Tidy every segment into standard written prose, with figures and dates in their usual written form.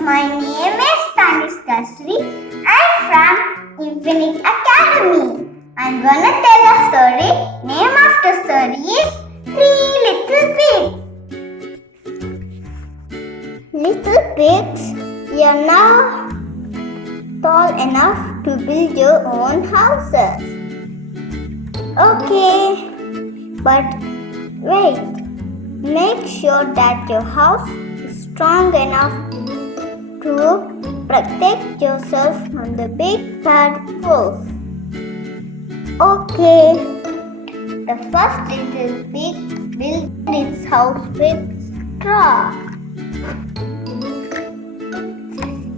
my name is Thanishka Shri. I'm from Infinite Academy. I'm gonna tell a story. Name of the story is Three Little Pigs. Little pigs, you're now tall enough to build your own houses. Okay, but wait. Make sure that your house is strong enough to protect yourself from the big bad wolf. Okay. The first little pig built its house with straw.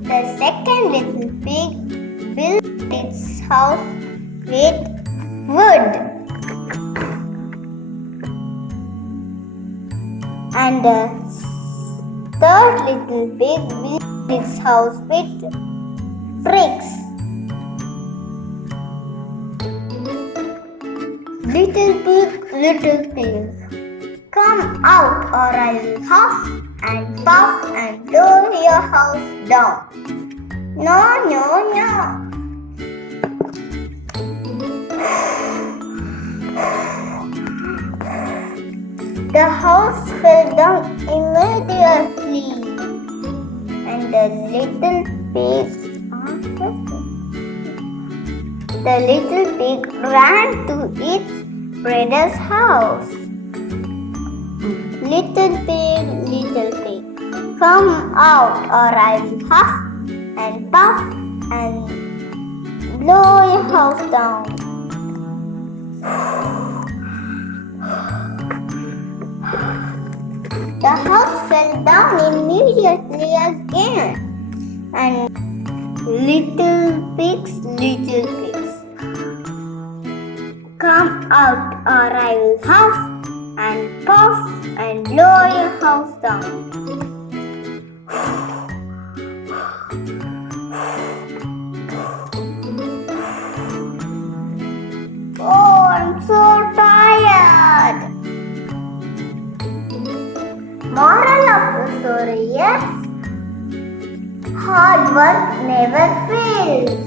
The second little pig built its house with wood. And the third little pig built its house with bricks. Little pig, come out or I will huff and puff and blow your house down. No, no, no. The house fell down immediately, and the little pig ran to its brother's house. Little pig, come out or I will huff and puff and blow your house down. The house fell down immediately again, and little pigs, come out or I will huff and puff and blow your house down. Oh, I'm so tired. Moral of the story is hard work never fails.